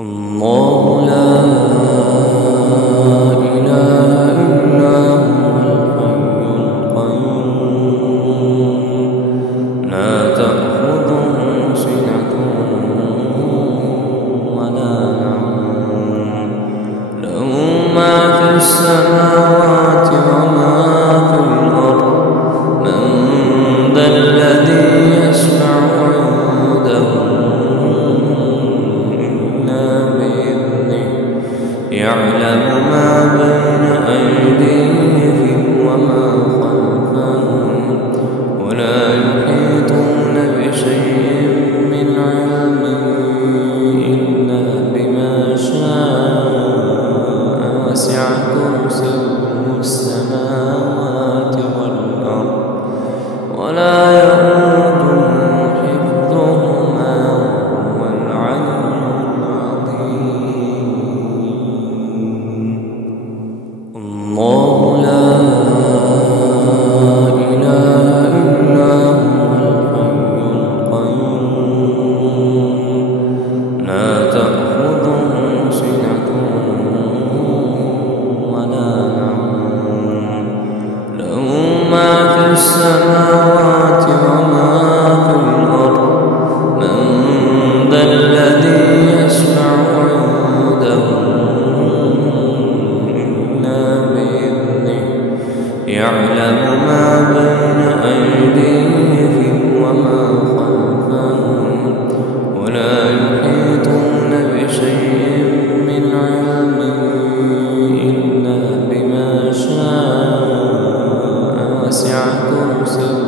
الله لا إله إلا هو الحي القيوم لا تأخذه سنة ولا نوم له ما في السماوات وما في الأرض من ذا الذي يشفع عنده يعلم ما بين أيديهم وما خلفهم ولا يحيطون بشيء من علمه إلا بما شاء وسع كرسيه السماوات والأرض ولا يئوده حفظهما وهو العلي العظيم. الله لا إله إلا هو الحي القيوم لا تأخذه سنة ولا نوم له ما في السماوات وما في الأرض من ذا الذي يشفع عنده يعلم ما بين أيديهم وما خلفهم ولا يحيطون بشيء من علمه إلا بما شاء وسع كرسيه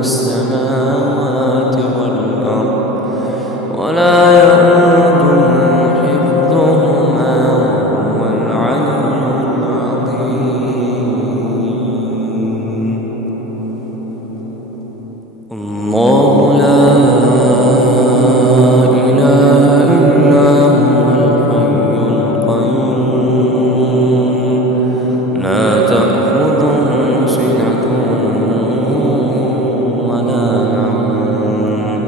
السماوات والأرض ولا يئوده حفظهما وهو العلي العظيم. الله لا إله إلا هو الحي القيوم لا تأخذه سنة ولا نوم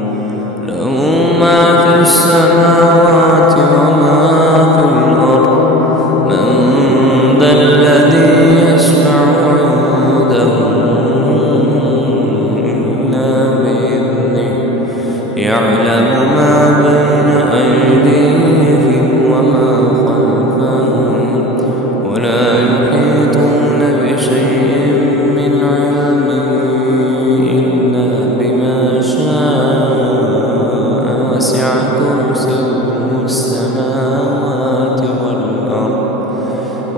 له ما في السماوات وما في الأرض من ذا الذي يشفع عنده يعلم ما بين أيديهم وما خلفهم ولا يحيطون بشيء من علمه إلا بما شاء وسع كرسيه السماوات والأرض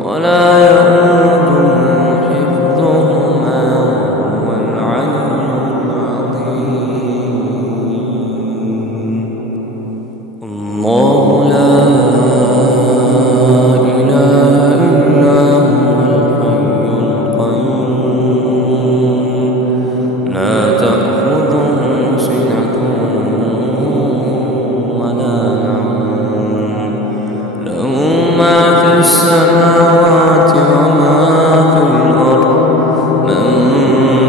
ولا يئوده حفظهما وهو العلي العظيم. الله لا إله إلا هو الحي القيوم لا تأخذه سنة ولا نوم له ما في السماوات وما في الأرض من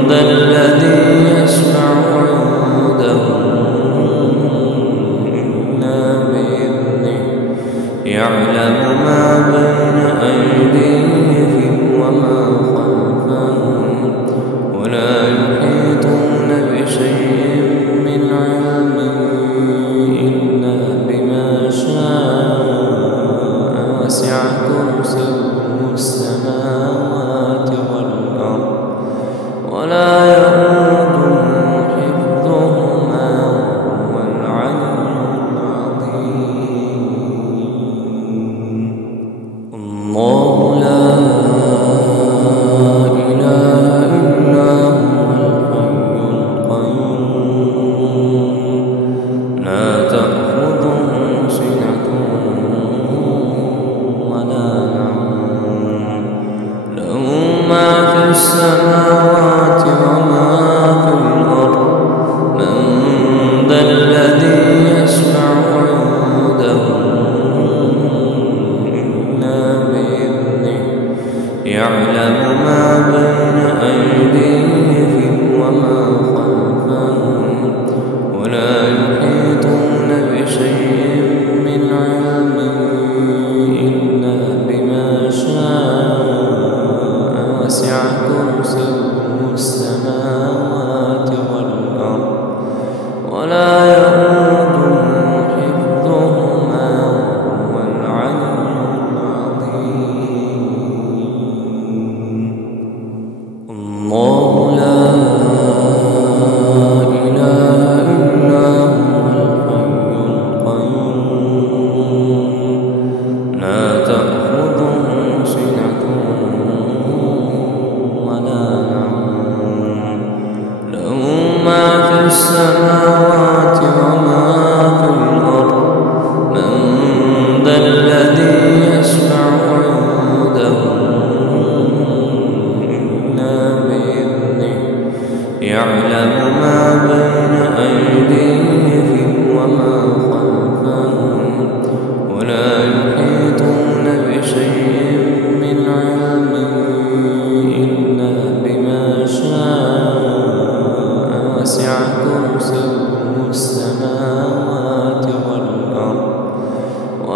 ذا الذي يشفع عنده يعلم ما بين أيديهم وما خلفهم, ولا يحيطون بشيء من علمه إلا بما شاء وسع كرسيه السماوات والأرض ولا يئوده حفظهما وهو العلي العظيم. الله لا إله إلا هو الحي القيوم لا تأخذه سنة ولا نوم له ما في السماوات وما في الأرض من ذا الذي يشفع عنده يعلم ما بين أيديهم وما خلفهم ولا يحيطون بشيء من علمه إلا بما شاء وسع كرسيه السماوات والأرض ولا يئوده حفظهما وهو العلي العظيم. الله لا إله إلا هو الحي القيوم لا تأخذه سنة ولا نوم له ما في السماوات وما في الأرض من ذا الذي يشفع عنده إلا بإذنه يعلم ما بين أيديهم وما خلفهم ولا يحيطون بشيء من علمه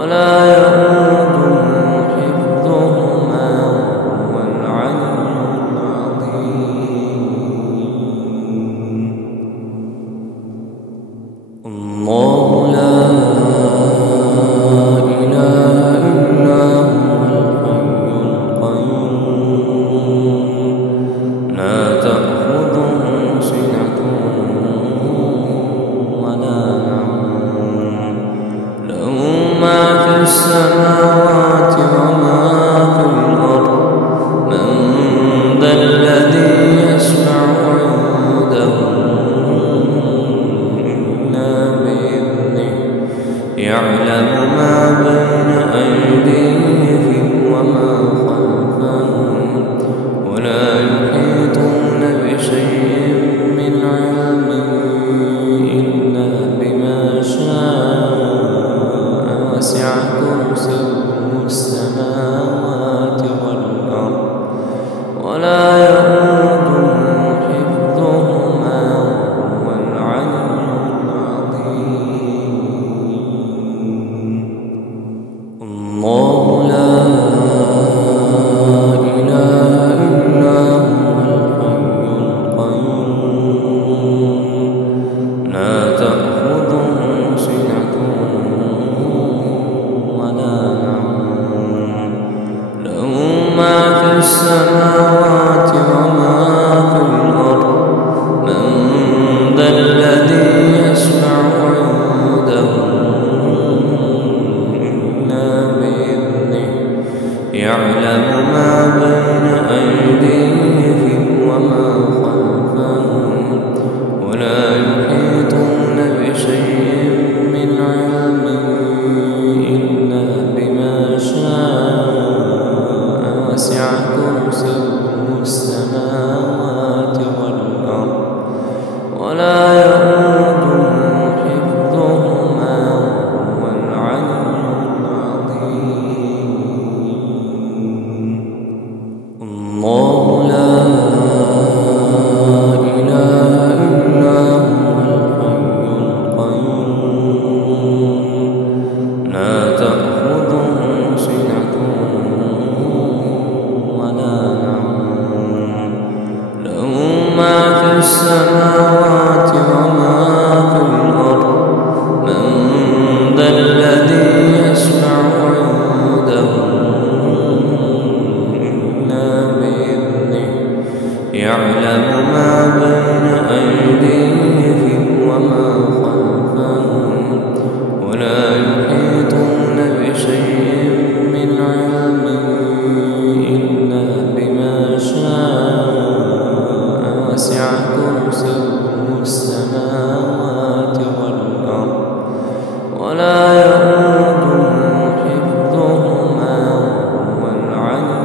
ولا يؤوده حفظهما وهو العلي العظيم. الله لا إله إلا هو الحي القيوم لا تأخذه سنة ولا نوم له ما في السماوات وما في الأرض من ذا الذي يشفع عنده إلا بإذنه يعلم ما بين أيديهم وما خلفهم ولا يحيطون بشيء من علمه إلا بما شاء وسع كرسيه السماوات والأرض ولا يؤوده حفظهما وهو العلي العظيم. الله لا إله إلا هو الحي القيوم لا تأخذه سنة ولا نوم له ما في السماوات وما في الأرض من ذا الذي يشفع عنده إلا بإذنه يعلم ما بين أيديهم وما خلفهم ولا يحيطون بشيء من علمه إلا بما شاء وسع كرسيه السماوات والأرض ولا يؤوده حفظهما وهو العلي العظيم. الله لا إله إلا هو الحي القيوم لا تأخذه سنة ولا نوم له ما في السماوات وما في الأرض من ذا الذي يشفع عنده إلا بإذنه يعلم ما بين أيديهم وما خلفهم ولا يحيطون بشيء من علمه إلا بما شاء وسع كرسيه السماوات والأرض ولا يؤوده حفظهما وهو العلي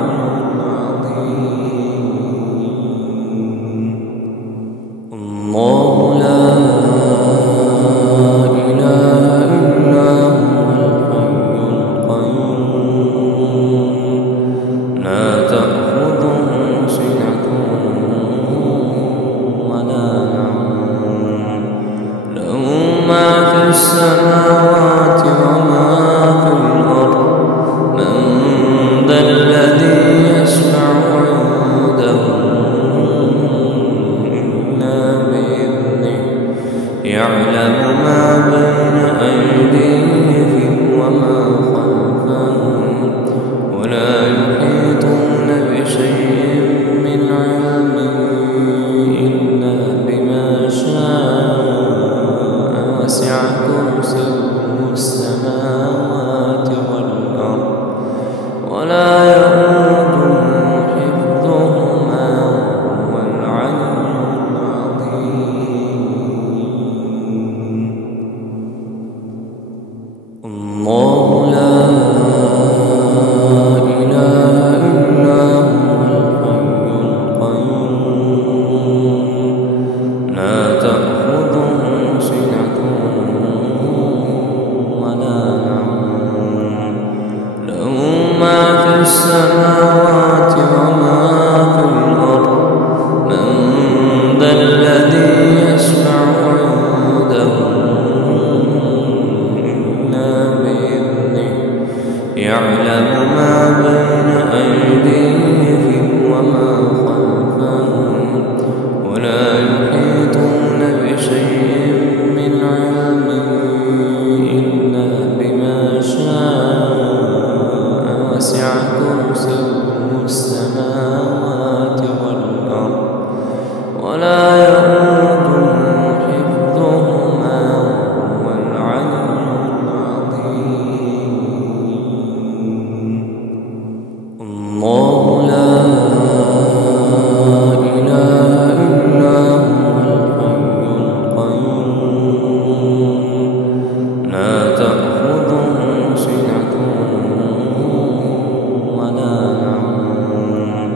العظيم. الله لا إله إلا هو الحي القيوم لا تأخذه سنة ولا نوم له ما في السماوات وما في الأرض من ذا الذي يشفع عنده إلا بإذنه يعلم ما بين أيديهم وما خلفهم ولا يحيطون بشيء من علمه إلا بما شاء وسع كرسيه السماوات والأرض ولا يؤوده حفظهما وهو العلي العظيم. الله لا إله إلا هو الحي القيوم لا تأخذه سنة ولا نوم له ما في السماوات وما في الأرض من ذا الذي يشفع عنده إلا بإذنه يعلم ما بين أيديهم وما خلفهم ولا يحيطون بشيء من علمه إلا بما شاء وسع كرسيه السماوات والأرض ولا يؤوده حفظهما وهو العلي العظيم. الله لا إله إلا هو الحي القيوم لا تأخذه سنة ولا نوم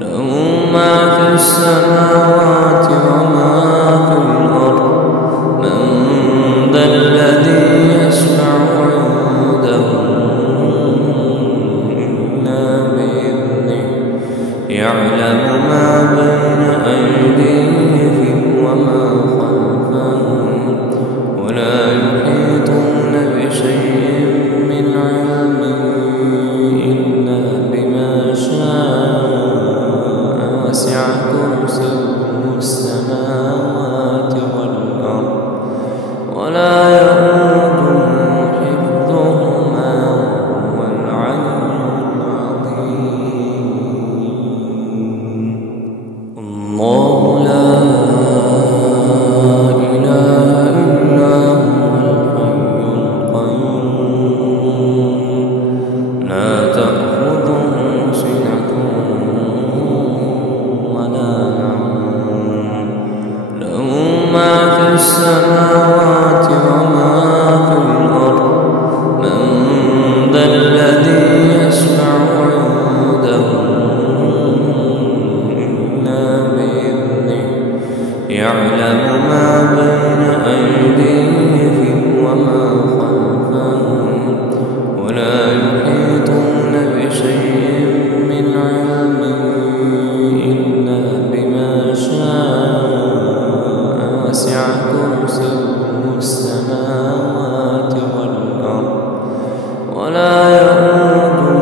له ما في السماوات وما في الأرض من ذا الذي يشفع عنده إلا بإذنه يعلم ما بين أيديهم وما خلفهم ولا يحيطون بشيء من علمه إلا بما شاء وسع كرسيه السماوات والأرض ولا يؤوده حفظهما وهو العلي العظيم. الله لا إله إلا هو الحي القيوم لا تأخذه سنة ولا نوم له ما في السماوات وما في الأرض من ذا الذي يشفع عنده إلا بإذنه يعلم ما بين أيديهم وما خلفهم ولا يحيطون بشيء من علمه إلا بما شاء وسع كرسيه السماوات والأرض ولا يؤوده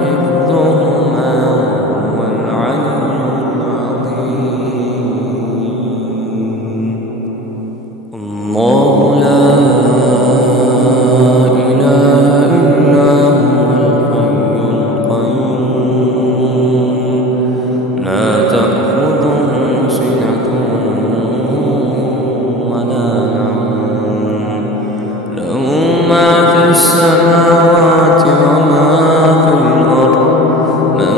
حفظهما وهو العلي العظيم. الله لا إله إلا هو الحي القيوم لا تأخذه سنة ولا نوم له ما في السماوات وما في الأرض من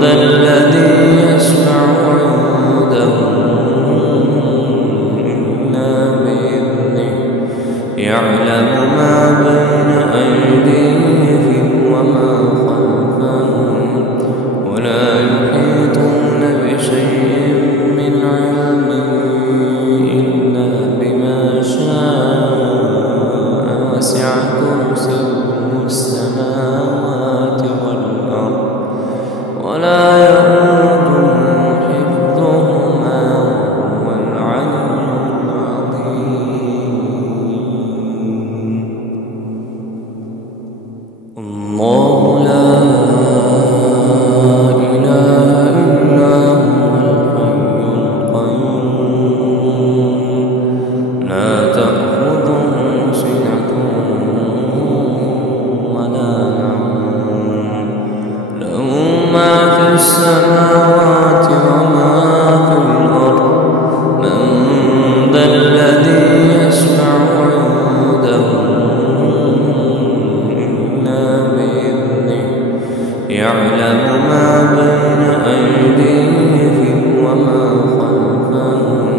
ذا الذي يشفع عنده إلا بإذنه يعلم ما بين أيديهم وما خلفهم ولا يحيطون بشيء من علمه إلا بما شاء وسع كرسيه السماوات والأرض ولا يؤوده حفظهما وهو العلي العظيم. الله لا إله إلا هو الحي القيوم لا تأخذه سنة ولا نوم له ما في السماوات وما في الأرض من ذا الذي يشفع عنده إلا بإذنه يعلم ما بين أيديهم وما خلفهم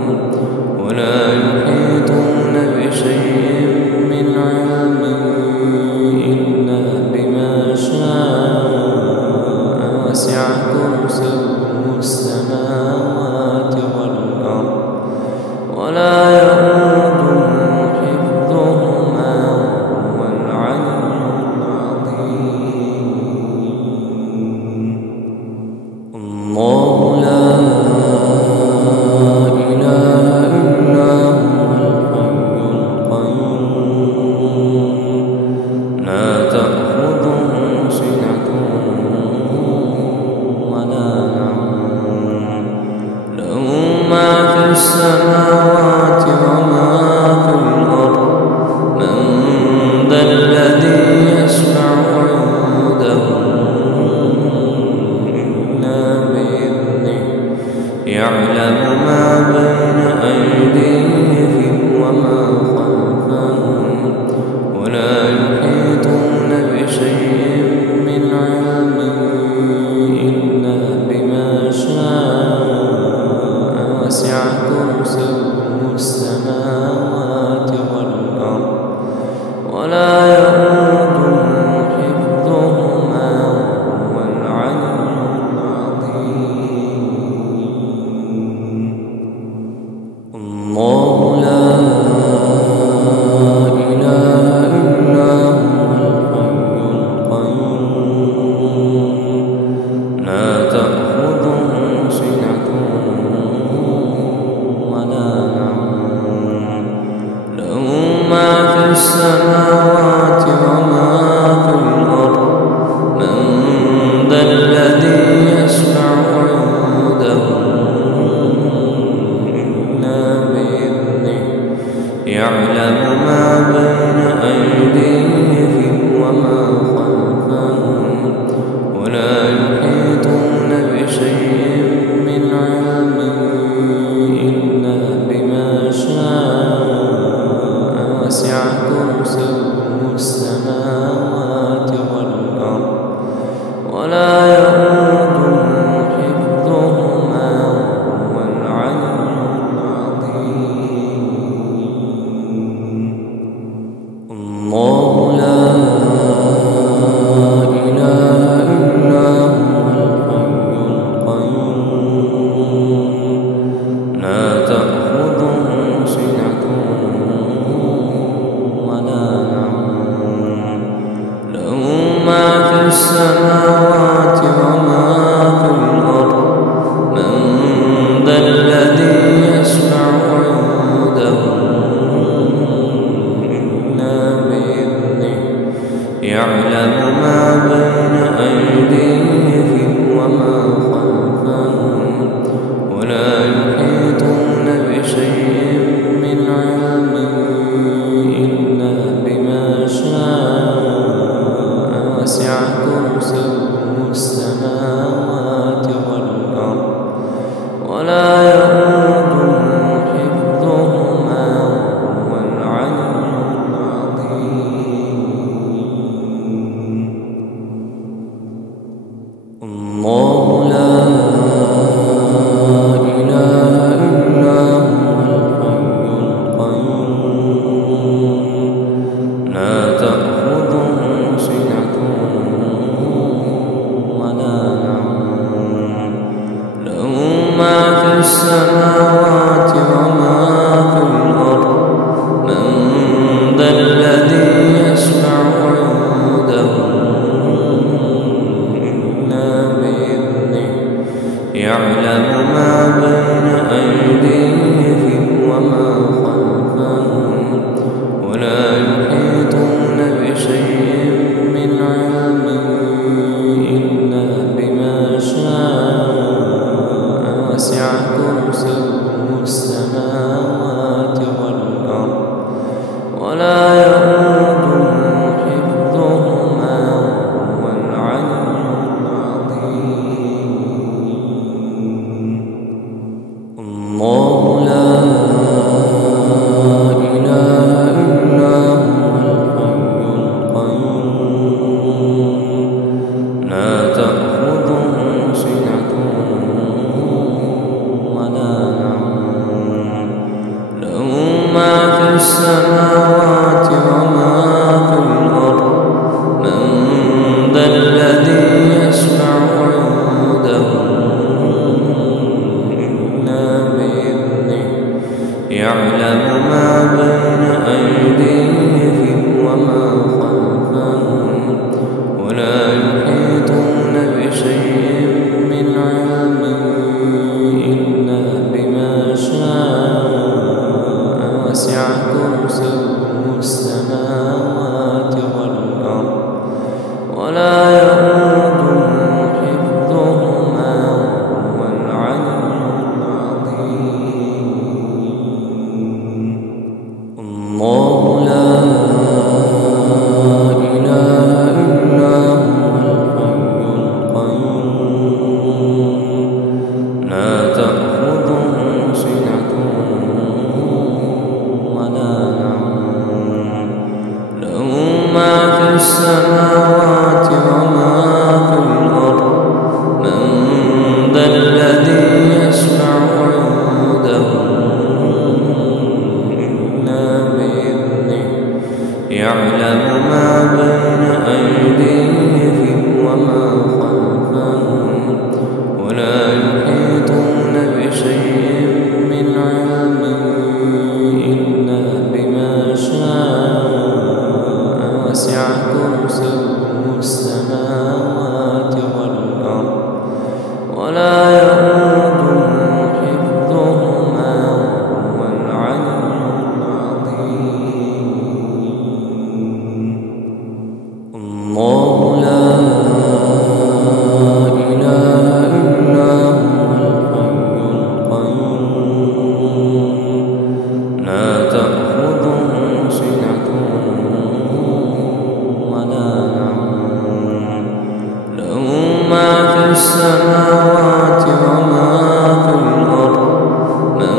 ولا يحيطون بشيء من علمه إلا بما شاء وسع كرسيه السماوات والأرض ولا يؤوده حفظهما وهو العلي العظيم. السماوات وما في الأرض من ذا الذي يشفع عنده إلا بإذنه يعلم ما بين أيديهم وما خلفهم ولا يحيطون بشيء من علمه إلا بما شاء وسع كرسيه السماوات والأرض ولا يؤوده حفظهما وهو العلي العظيم. الله لا إله إلا هو الحي القيوم لا تأخذه سنة ولا نوم له ما في السماوات وما في الأرض من ذا الذي يشفع عنده إلا بإذنه يعلم ما بين أيديهم وما خلفهم ولا يحيطون بشيء من علمه إلا بما شاء وسع كرسيه السماوات والأرض ولا يؤوده حفظهما وهو العلي العظيم. الله لا إله إلا هو الحي القيوم لا تأخذه سنة ولا نوم له ما في السماوات وما في الأرض من ذا الذي يشفع عنده إلا بإذنه يعلم ما بين أيديهم وما خلفهم ولا يحيطون بشيء من علمه إلا بما شاء وسع كرسيه السماوات والأرض ولا يؤوده حفظهما وهو العلي العظيم. الله لا إله إلا هو الحي القيوم لا تأخذه سنة ولا نوم له ما في السماوات وما في الأرض من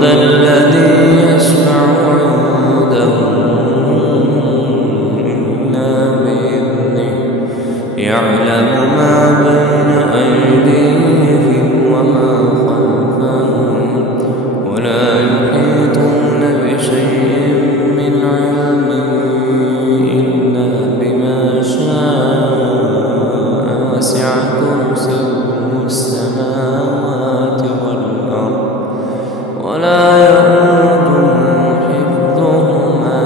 ذا الذي يشفع عنده إلا بإذنه يعلم ما بين أيديهم وما خلفهم ولا يحيطون بشيء من علمه إلا بما شاء وسع كرسيه السماوات والأرض ولا يؤوده حفظهما.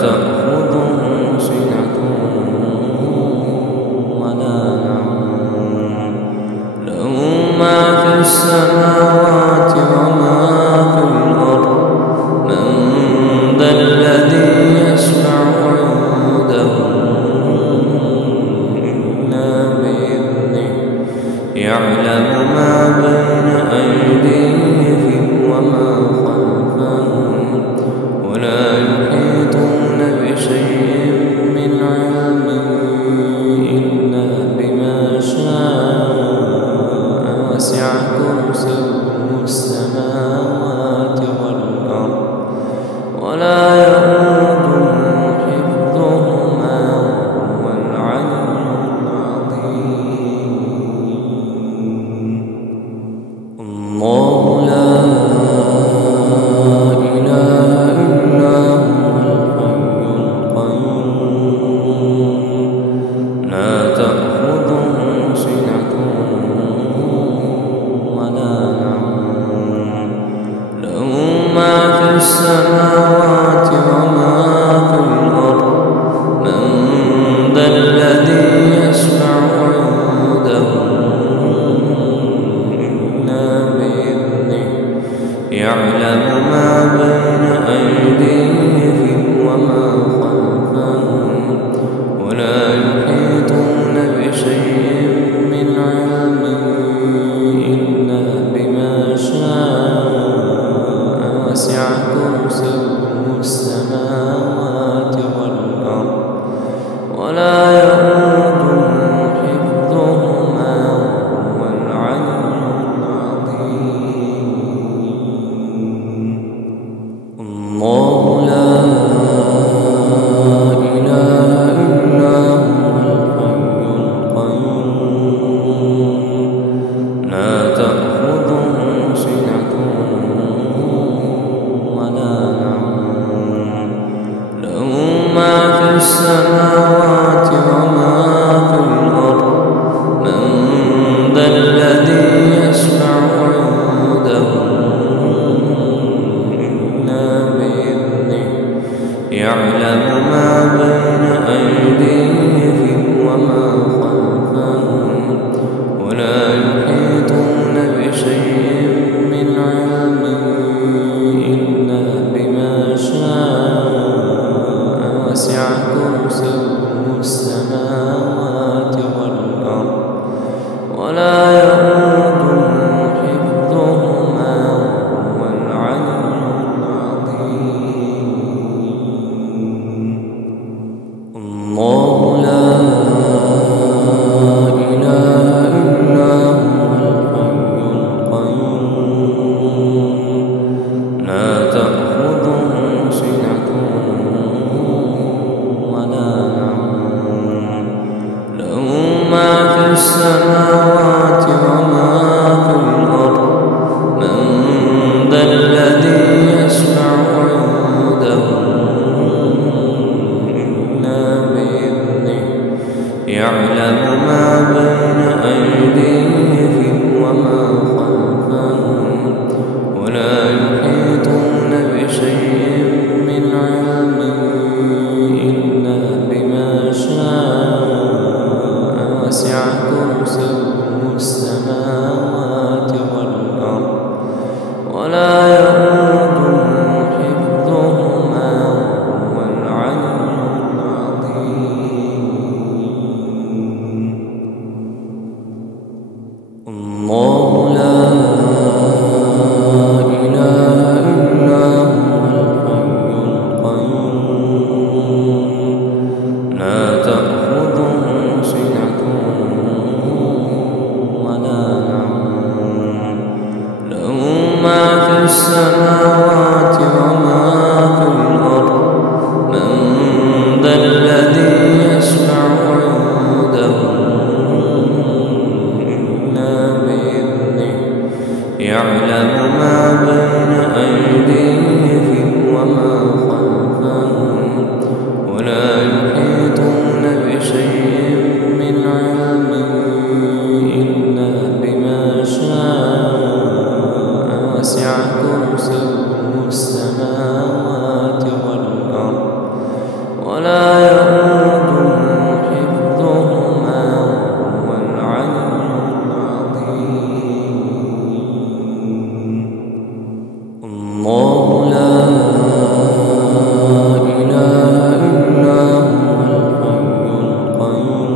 تأخذه سنة ولا نوم له ما في السماوات وما في الأرض من ذا الذي يشفع عنده إلا بإذنه يعلم ما بين أيديهم وما خلفهم ولا يحيطون بشيء من علمه إلا بما شاء وسع كرسيه السماوات والأرض ولا يؤوده حفظهما وهو العلي العظيم. الله لا إله إلا هو الحي القيوم لا تأخذه سنة ولا نوم له ما في السماوات وما في الأرض من ذا الذي يشفع عنده إلا بإذنه يعلم ما بين أيديهم وما خلفهم ولا يحيطون بشيء من علمه إلا بما شاء وسع كرسيه السماوات والأرض ولا يؤوده حفظهما وهو العلي العظيم. الله لا إله إلا هو الحي القيوم لا تأخذه سنة ولا نوم له ما في السماوات وما في الأرض من ذا الذي يشفع عنده إلا بإذنه يعلم ما بين أيديهم وما خلفهم ولا يحيطون بشيء من علمه إلا بما شاء وسع كرسيه السماوات والأرض ولا يؤوده حفظهما وهو العلي العظيم. الله لا إله إلا هو الحي القيوم لا تأخذه سنة ولا نوم له ما في السماوات وما في الأرض من ذا الذي يشفع عنده إلا بإذنه يعلم ما بين أيديهم وما خلفهم ولا يحيطون بشيء من علمه إلا بما شاء وسع كرسيه السماوات والأرض ولا يؤوده حفظهما وهو العلي العظيم. ولا يؤوده حفظهما وهو العلي العظيم. الله لا إله إلا هو الحي القيوم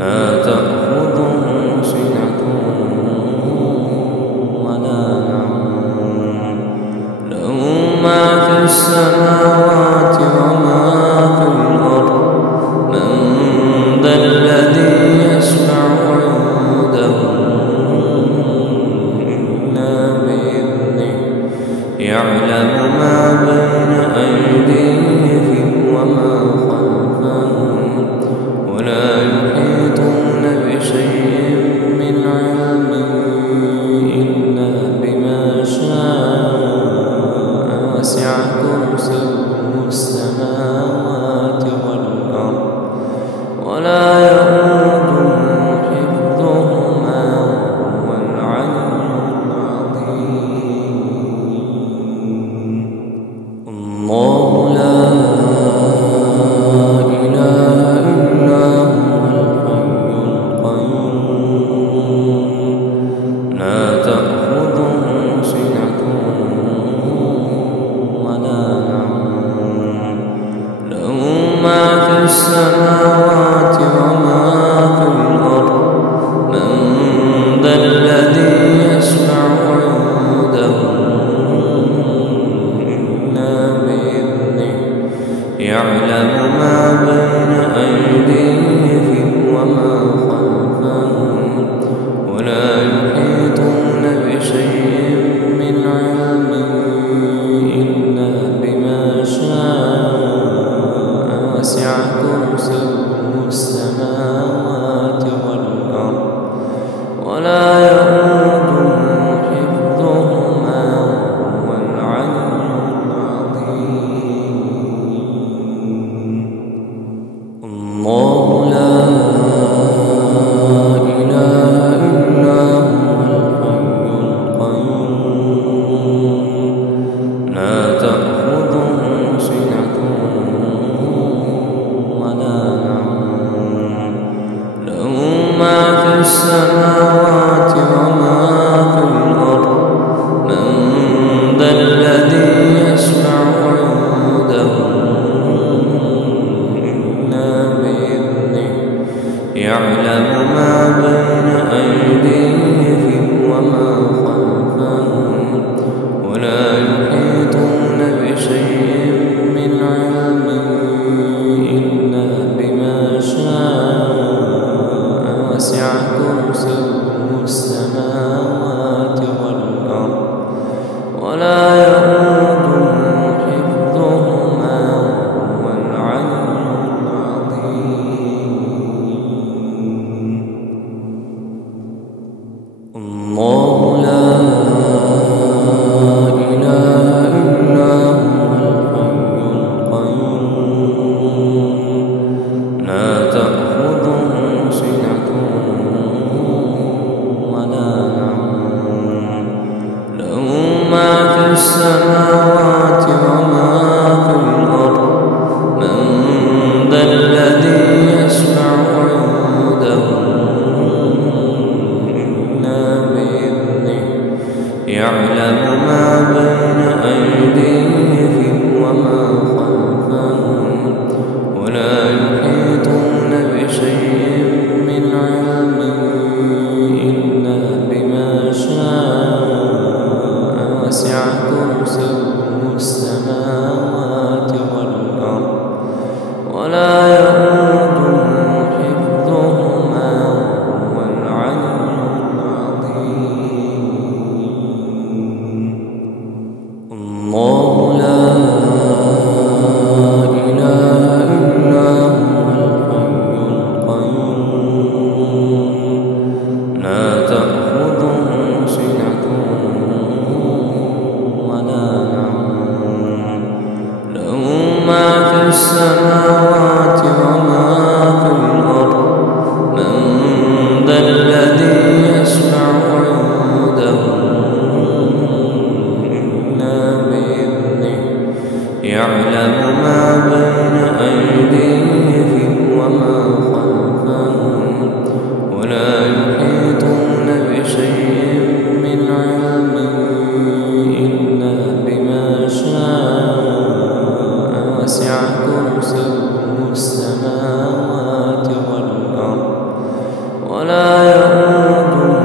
لا تأخذه سنة ولا نوم له ما في السماوات وما في الأرض من ذا الذي يشفع عنده إلا بإذنه يعلم ما بين أيديهم وما خلفهم ولا يحيطون بشيء من علمه إلا بما شاء وسع كرسيه السماوات والأرض ولا يؤوده حفظهما وهو العلي العظيم. الله لا إله إلا هو الحي القيوم لا تأخذه سنة ولا نوم له ما في السماوات وما في الأرض من ذا الذي يشفع عنده إلا بإذنه يعلم ما بين أيديهم وما خلفهم ولا يحيطون بشيء من علمه إلا بما شاء وسع كرسيه السماوات والأرض ولا يؤوده حفظهما وهو العلي العظيم. الله لا إله إلا هو الحي القيوم لا تأخذه سنة ولا نوم له ما في السماوات وما في الأرض من ذا الذي يشفع عنده إلا بإذنه يعلم ما بين أيديهم وما خلفهم ولا يحيطون بشيء من علمه إلا بما شاء وسع كرسيه السماوات والأرض ولا يؤوده حفظهما وهو العلي العظيم. الله لا إله إلا هو الحي القيوم لا تأخذه سنة ولا نوم له ما في السماوات وما في الأرض من ذا الذي يشفع عنده إلا بإذنه يعلم ما بين أيديهم وما خلفهم ولا يحيطون بشيء من علمه إلا بما شاء وسع كرسيه السماوات والأرض ولا يؤوده حفظهما وهو العلي العظيم. الله لا إله إلا هو الحي القيوم لا تأخذه سنة ولا نوم له ما في السماوات وما في الأرض من ذا الذي يشفع عنده إلا بإذنه يعلم يعلم ما بين أيديهم وما خلفهم ولا يحيطون بشيء من علمه إلا بما شاء وسع كرسيه السماوات والأرض ولا يئوده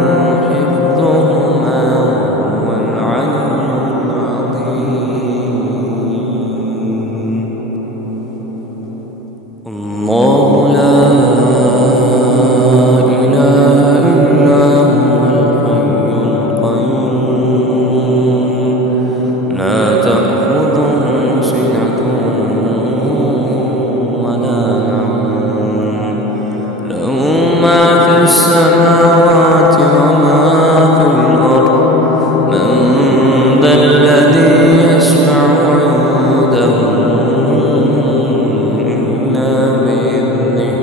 حفظهما وهو العلي العظيم. الله لا إله إلا هو الحي القيوم لا تأخذه سنة ولا نوم له ما في السماوات وما في الأرض من ذا الذي يشفع عنده إلا بإذنه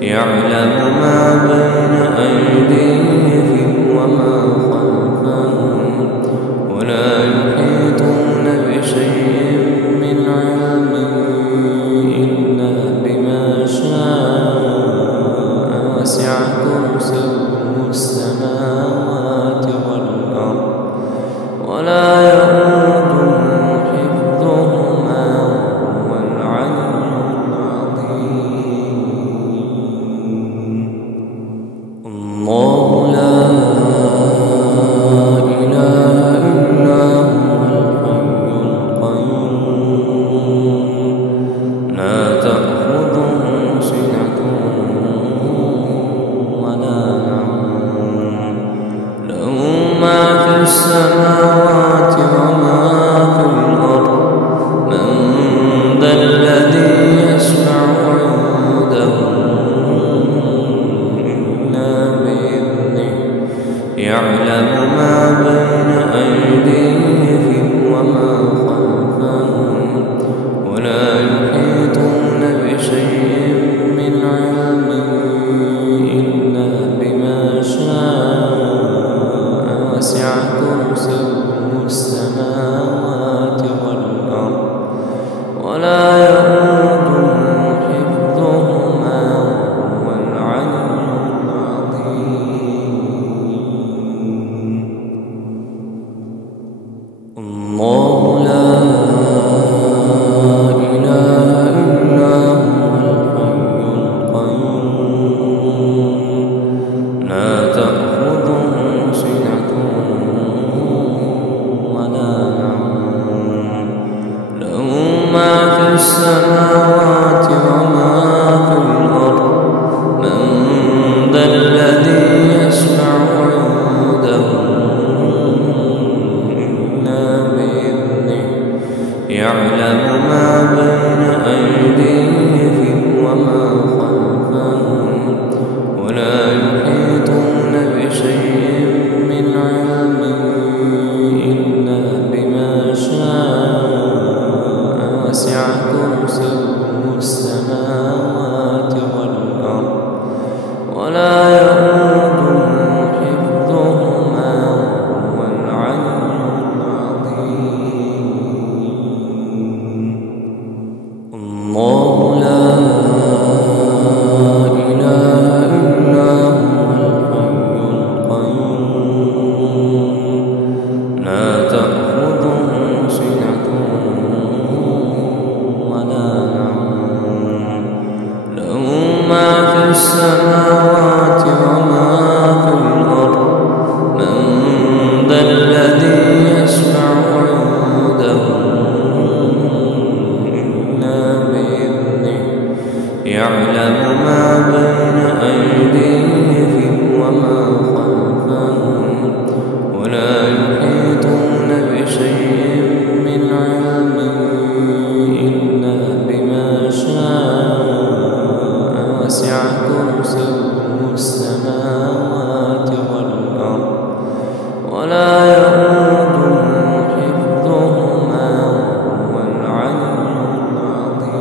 يعلم ما بين أيديهم وما خلفهم ولا يحيطون بشيء من علمه إلا بما شاء وسع كرسيه السماوات والأرض ولا يئوده حفظهما وهو العلي العظيم. الله لا إله إلا هو الحي القيوم لا تأخذه سنة ولا نوم له ما في السماوات وما في الأرض من ذا الذي يشفع عنده إلا بإذنه يعلم ما بين أيديهم وما خلفهم ولا يحيطون بشيء من علمه إلا بما شاء وسع كرسيه السماوات والأرض ولا يئوده حفظهما وهو العلي العظيم. الله لا إله إلا هو الحي القيوم لا تأخذه سنة ولا نوم له ما في السماوات وما في الأرض من ذا الذي يشفع عنده إلا بإذنه يعلم ما بين أيديهم وما خلفهم ولا يحيطون بشيء من علمه إلا بما شاء وسع كرسيه السماوات والأرض ولا يئوده حفظهما وهو العلي العظيم. الله لا إله إلا هو الحي القيوم لا تأخذه سنة ولا نوم له ما في السماوات وما في الأرض من ذا الذي يشفع عنده إلا بإذنه يعلم ما بين أيديهم وما خلفهم ولا يحيطون بشيء من علمه إلا بما شاء وسع كرسيه السماوات والأرض ولا يئوده حفظهما وهو العلي العظيم.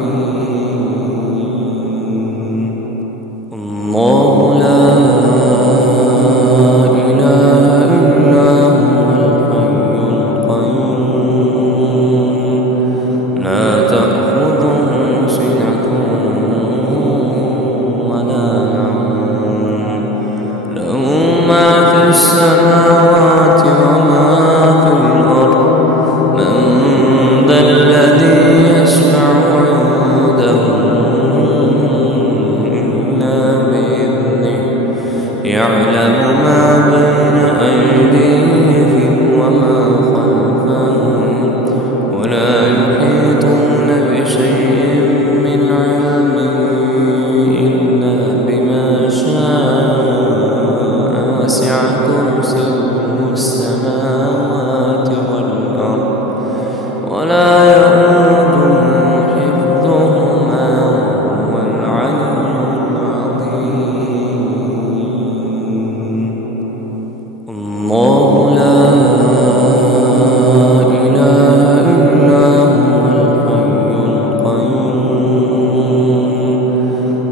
القيوم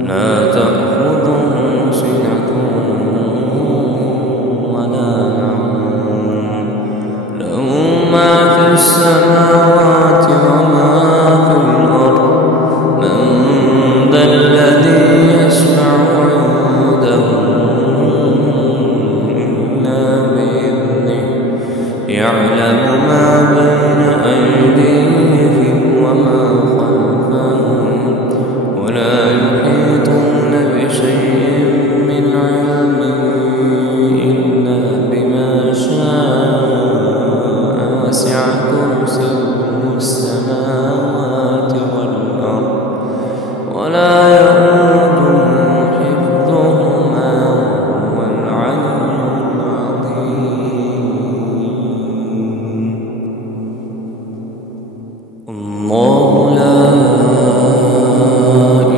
لا تأخذه سنة ولا نوم له ما في السماوات وما في الأرض من ذا الذي يشفع عنده إلا بإذنه يعلم ما بين أيديهم وما خلفهم ولا يحيطون بشيء من علمه إلا بما شاء وسع كرسيه السماوات والأرض ولا يؤوده حفظهما وهو العلي العظيم. الله لا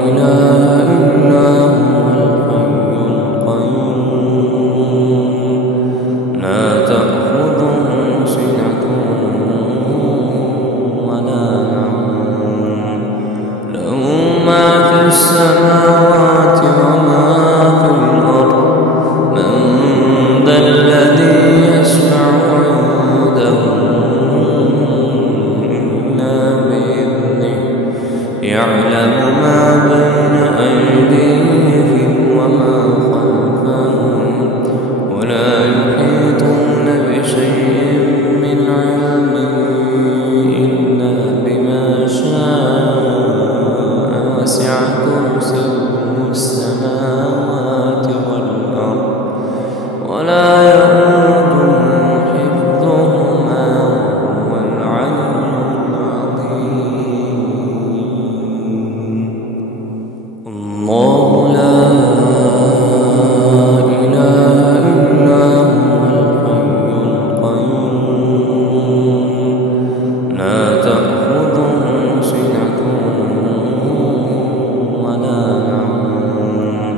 إله إلا هو الحي القيوم لا تأخذه سنة ولا نوم له ما في السماوات وما في الأرض من ذا الذي يشفع عنده إلا بإذنه يعلم ما بين أيديهم وما خلفهم ولا يحيطون بشيء من علمه إلا بما شاء وسع كرسيه السماوات والأرض ولا يؤوده حفظهما وهو العلي العظيم. الله لا إله إلا هو الحي القيوم لا تأخذه سنة ولا نوم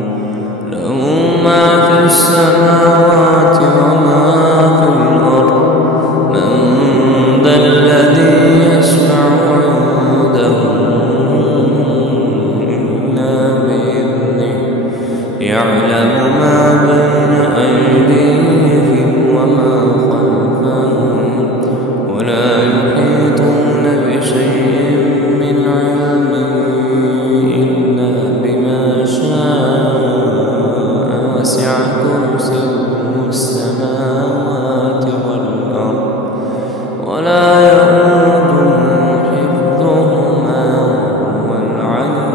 له ما في السماوات وما في الأرض من ذا الذي يشفع عنده إلا بإذنه يعلم ما بين أيديهم وما خلفهم ولا يحيطون بشيء من علمه إلا بما شاء وسع كرسيه السماوات والأرض ولا يؤوده حفظهما وهو العلي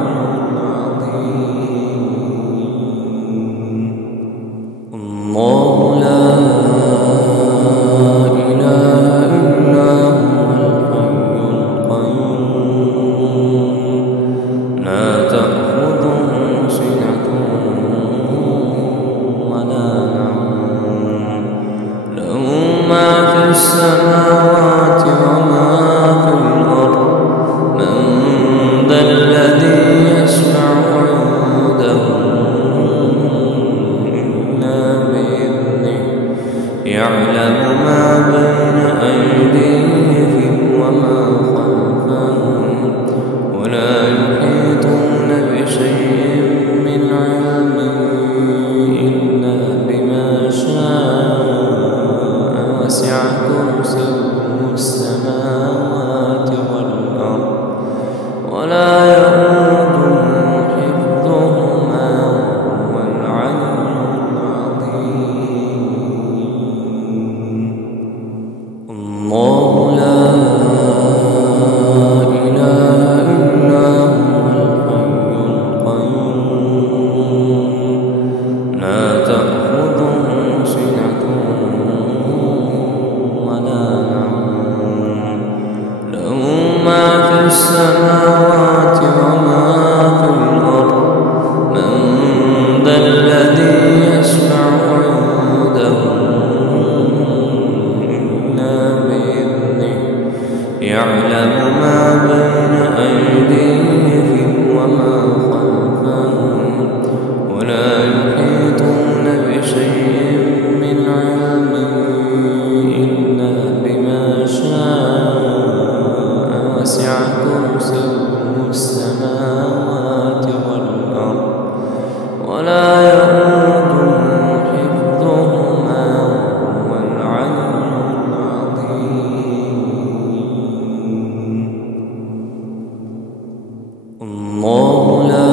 العظيم. الله لا إله إلا هو الحي القيوم لا تأخذه سنة ولا نوم له ما في السماوات وما في الأرض من ذا الذي يشفع عنده إلا بإذنه يعلم ما بين أيديهم وما خلفهم ولا يحيطون بشيء من علمه إلا بما شاء وسع كرسيه السماوات والأرض ولا يؤوده حفظهما وهو العلي العظيم. الله لا إله إلا هو الحي القيوم لا تأخذه سنة ولا نوم له ما في السماوات وما في الأرض من ذا الذي يشفع عنده إلا بإذنه يعلم ما بين أيديهم وما خلفهم ولا يحيطون بشيء من علمه إلا بما شاء وسع كرسيه الله لا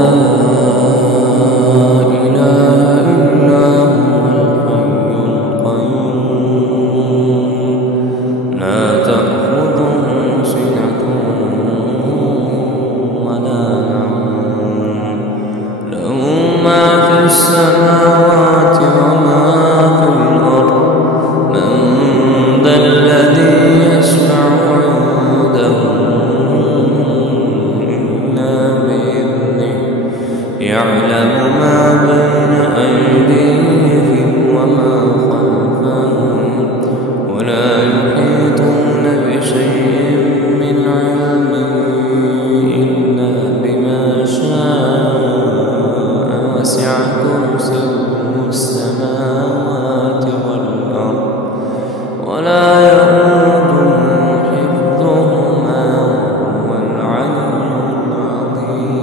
إله إلا هو الحي القيوم لا تأخذه سنة ولا نوم له ما في السماوات وما في الأرض من ذا الذي يشفع عنده يعلم ما بين أيديهم وما خلفهم ولا يحيطون بشيء من علمه إلا بما شاء وسع كرسيه السماوات والأرض ولا يؤوده حفظهما وهو العلي العظيم.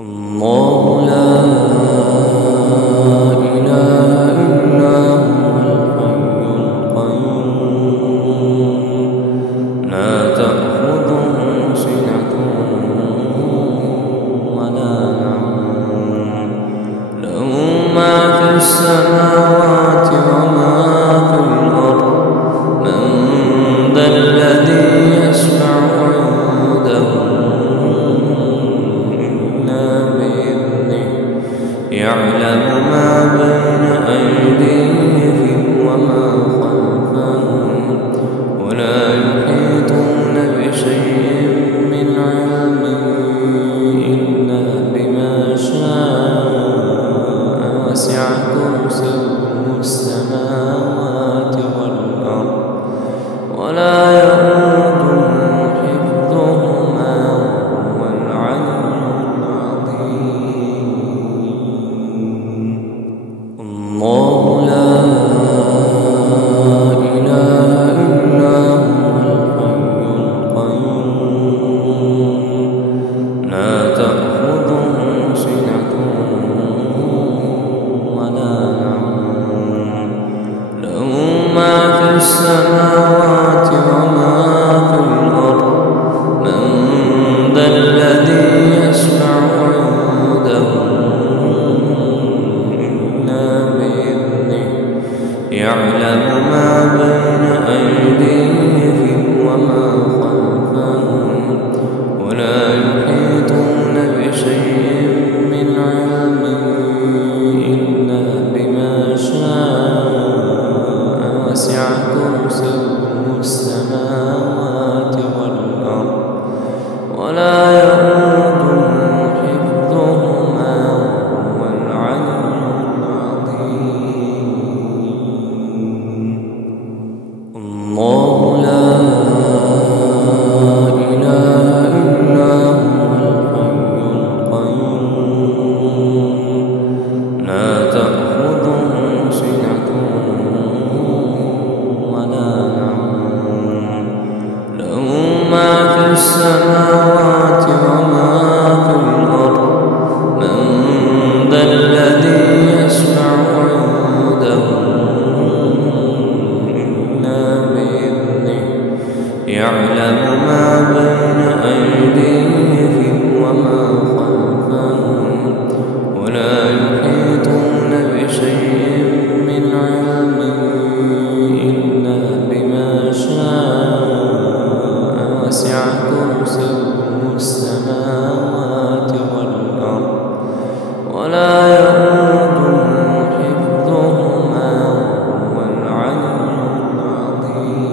الله لا إله إلا هو الحي القيوم لا تأخذه سنة ولا نوم له ما في السماوات وما في الأرض من ذا الذي يشفع عنده يعلم ما بين أيديهم وما خلفهم ولا يحيطون بشيء من علمه إلا بما شاء وسع كرسيه السماوات والأرض ولا يؤوده حفظهما وهو العلي العظيم. الله لا إله إلا هو الحي القيوم لا تأخذه سنة ولا نوم له ما في السماوات وما في الأرض من ذا الذي يشفع عنده يعلم ما بين أيديهم وما خلفهم ولا يحيطون بشيء من علمه إلا بما شاء وسع كرسيه السماوات والأرض ولا يؤوده حفظهما وهو العلي العظيم. الله لا إله إلا هو الحي القيوم لا تأخذه سنة ولا نوم له ما في السماوات وما في الأرض من ذا الذي يشفع عنده يعلم ما بين أيديهم وما خلفهم ولا يحيطون بشيء من علمه إلا بما شاء وسع كرسيه السماوات والأرض ولا يؤوده حفظهما وهو العلي العظيم.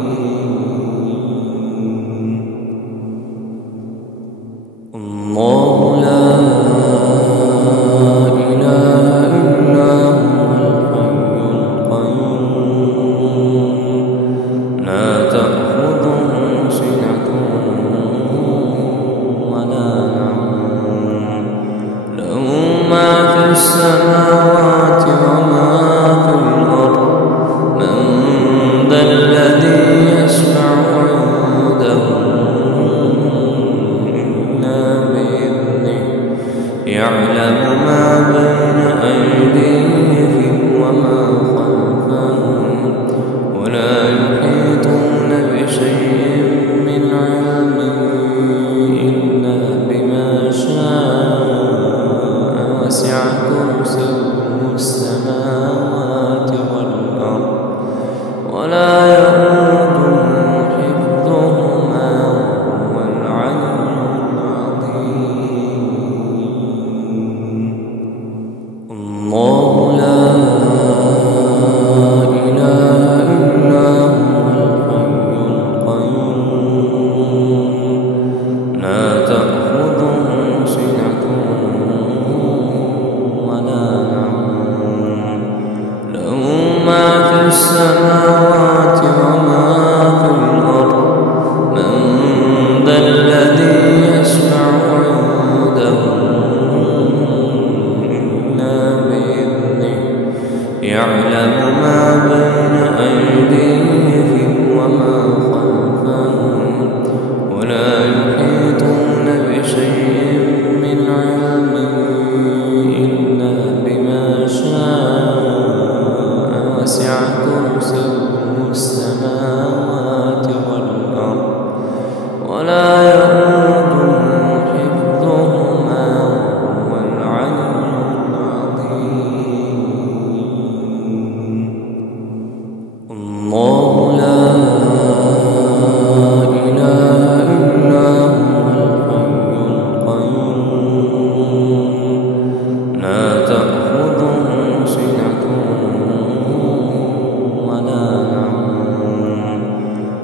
ولا يؤوده حفظهما وهو العلي العظيم. الله لا إله إلا هو الحي القيوم لا تأخذه سنة ولا نوم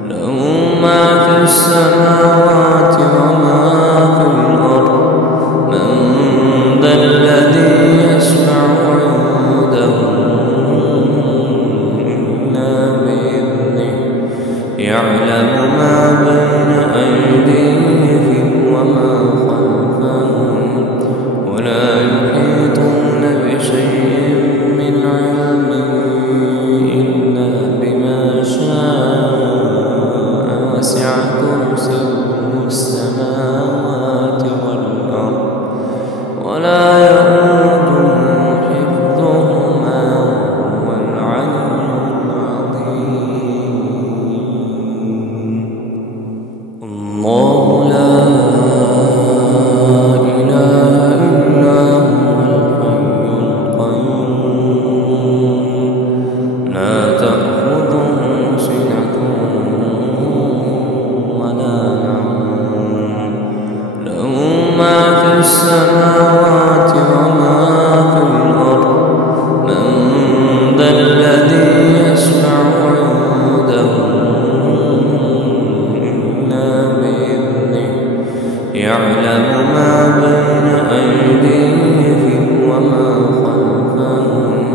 له ما في السماوات وما في الأرض من ذا الذي يشفع عنده إلا بإذنه يعلم ما بين أيديهم وما خلفهم ولا يحيطون بشيء من علمه إلا بما شاء وسع كرسيه السماوات والأرض ولا يؤوده حفظهما وهو العلي العظيم. الله لا إله إلا هو الحي القيوم لا تأخذه سنة ولا نوم له ما في السماوات وما في الأرض من ذا الذي يشفع عنده إلا بإذنه يعلم ما بين أيديهم وما خلفهم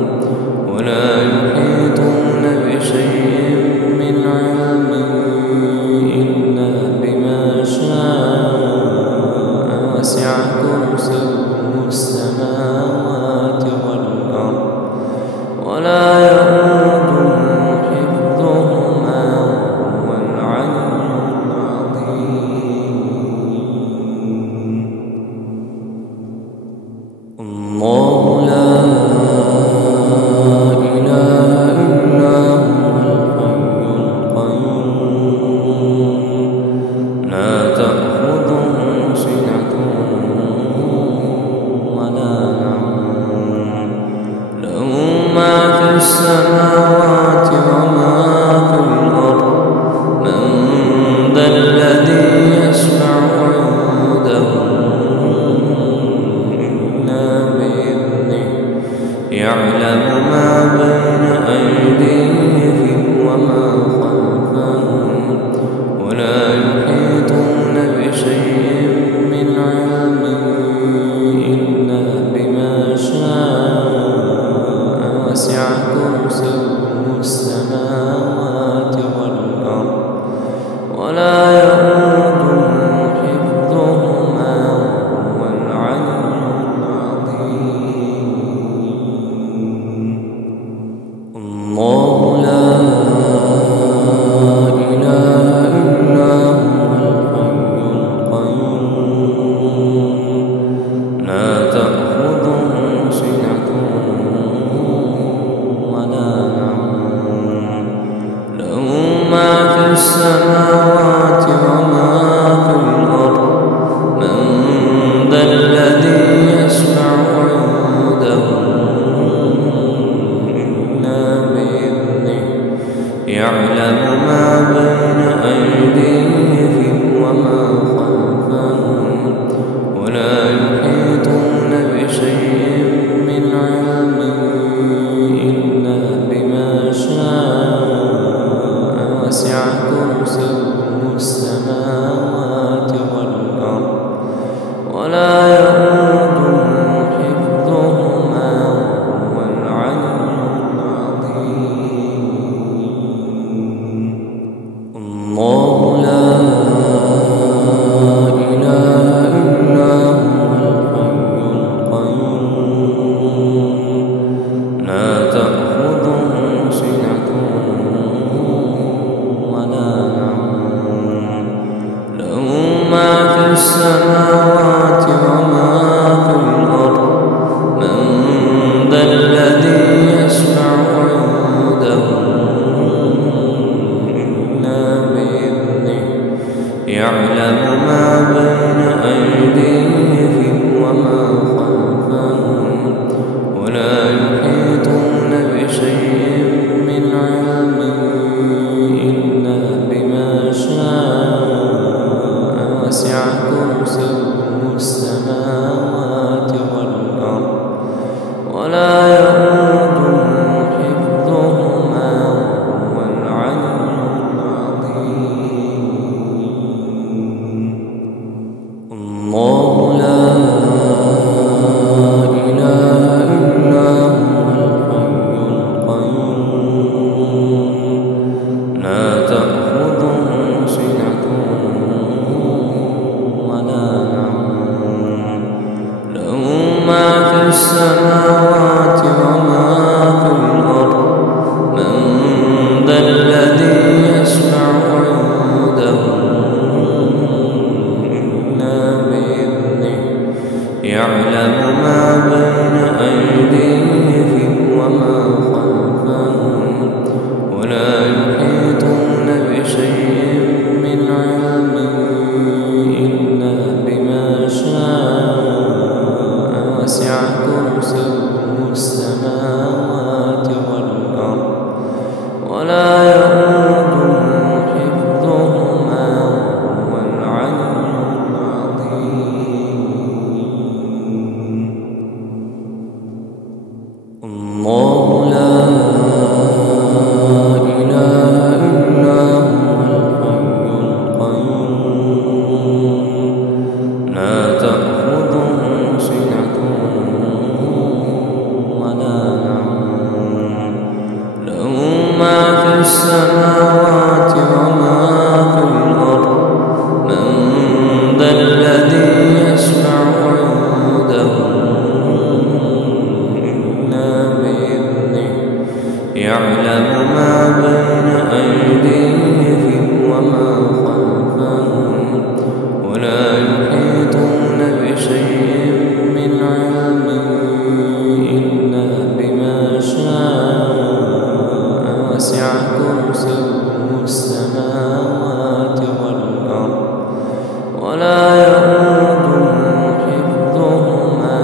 ولا يحيطون بشيء من علمه إلا بما شاء وسع كرسيه السماوات والأرض ولا يؤوده حفظهما وهو العلي العظيم. الله لا إله إلا هو الحي القيوم لا تأخذه سنة ولا نوم له ما في السماوات وما في الأرض من ذا الذي يشفع عنده إلا بإذنه يعلم ما بين أيديهم وما خلفهم ولا يحيطون بشيء من علمه إلا بما شاء وسع كرسيه السماوات والأرض ولا يؤوده حفظهما وهو العلي العظيم. الله لا إله إلا هو الحي القيوم لا تأخذه سنة ولا نوم له ما في السماوات وما في الأرض من ذا الذي يشفع عنده إلا بإذنه يعلم ما بين أيديهم وما خلفهم ولا يحيطون بشيء من علمه إلا بما شاء وسع كرسيه السماوات والأرض ولا يؤوده حفظهما وهو العلي العظيم. الله لا إله إلا هو الحي القيوم لا تأخذه سنة ولا نوم له ما في السماوات وما في الأرض من ذا الذي يشفع عنده إلا بإذنه يعلم ما بين أيديهم وما خلفهم ولا يحيطون بشيء من علمه إلا بما شاء وسع كرسيه السماوات والأرض ولا يؤوده حفظهما وهو العلي العظيم. الله لا إله إلا هو الحي القيوم لا تأخذه سنة ولا نوم له ما في السماوات وما في الأرض من ذا الذي يشفع عنده إلا بإذنه يعلم ما بين أيديهم وما خلفهم ولا يحيطون بشيء من علمه إلا بما شاء وسع كرسيه السماوات والأرض ولا يؤوده حفظهما وهو العلي العظيم. الله لا إله إلا هو الحي القيوم لا تأخذه سنة ولا نوم له ما في السماوات وما في الأرض من ذا الذي يشفع عنده إلا بإذنه يعلم ما بين أيديهم وما خلفهم ولا يحيطون بشيء من علمه إلا بما شاء وسع كرسيه السماوات والأرض ولا يؤوده حفظهما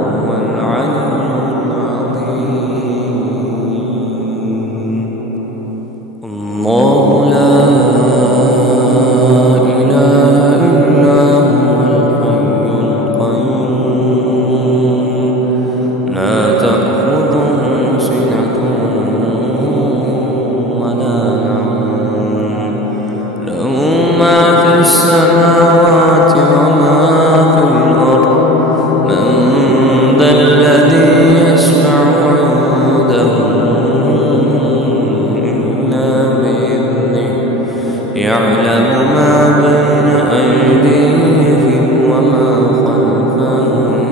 وهو العلي العظيم. الله لا إله إلا هو الحي القيوم لا تأخذه سنة ولا نوم له ما في السماوات وما في الأرض من ذا الذي يشفع عنده إلا بإذنه يعلم ما بين أيديهم وما خلفهم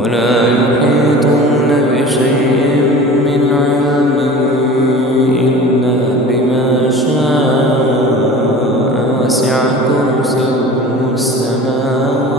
ولا يحيطون بشيء من علمه إلا بما شاء وسع كرسيه السماوات